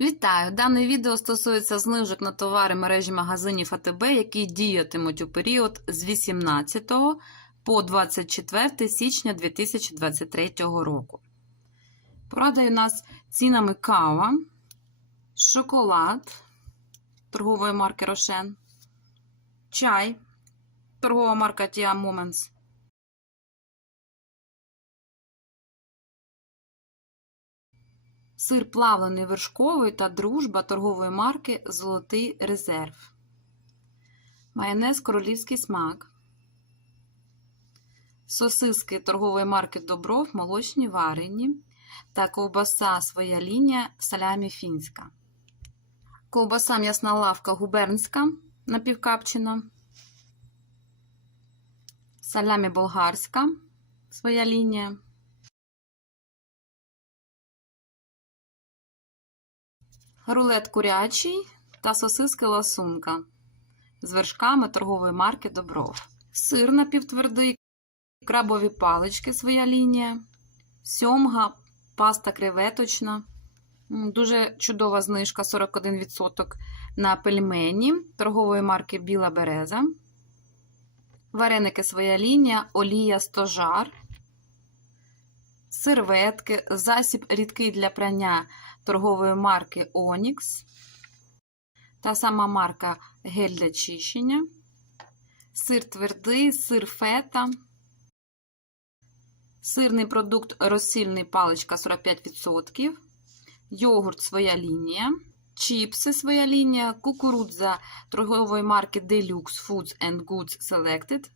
Вітаю! Дане відео стосується знижок на товари мережі магазинів АТБ, які діятимуть у період з 18 по 24 січня 2023 року. Порадою нас цінами кава, шоколад торгової марки Рошен, чай, торгова марка Tia Moments, Сир плавлений вершковий та дружба торгової марки Золотий резерв. Майонез королівський смак. Сосиски торгової марки Добров молочні варені та ковбаса своя лінія салямі фінська. Ковбаса м'ясна лавка губернська напівкапчена. Салямі болгарська своя лінія. Рулет курячий та сосиски ласунка з вершками торгової марки Добров. Сир напівтвердий, крабові палички своя лінія, сьомга, паста креветочна. Дуже чудова знижка 41% на пельмені торгової марки Біла Береза. Вареники своя лінія, олія стожар. Серветки, засіб рідкий для прання торгової марки Onyx. Та сама марка гель для чищення. Сир твердий, сир фета. Сирний продукт розсільний паличка 45%. Йогурт своя лінія. Чіпси своя лінія. Кукурудза торгової марки Deluxe Foods and Goods Selected.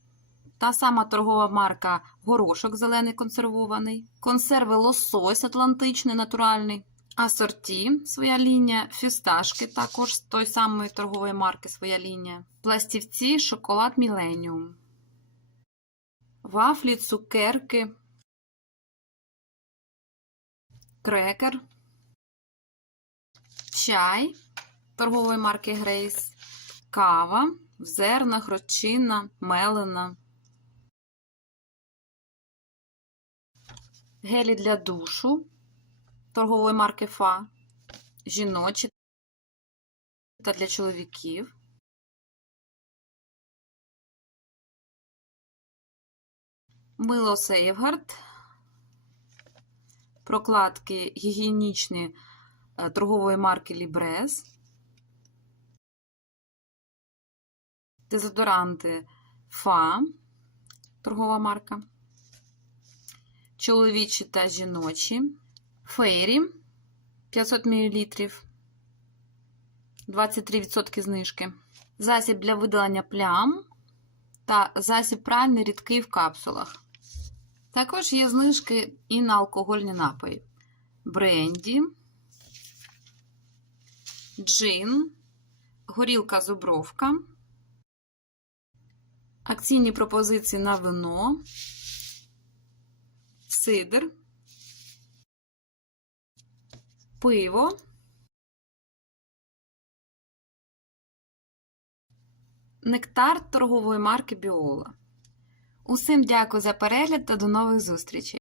Та сама торгова марка горошок зелений консервований. Консерви лосось атлантичний натуральний. Асорті своя лінія, фісташки також з той самої торгової марки своя лінія. Пластівці, шоколад Міленіум. Вафлі, цукерки. Крекер. Чай торгової марки Грейс. Кава в зернах, розчинна, мелена. Гелі для душу торгової марки Фа, жіночі та для чоловіків. Мило Сейфгард, прокладки гігієнічні е, торгової марки Лібрез, дезодоранти Фа, торгова марка, чоловічі та жіночі. Фейрі 500 мл, 23% знижки. Засіб для видалення плям та засіб пральний рідкий в капсулах. Також є знижки і на алкогольні напої. Бренді, джин, горілка зубровка, акційні пропозиції на вино, сидр пиво. Нектар торгової марки Біола. Усім дякую за перегляд та до нових зустрічей!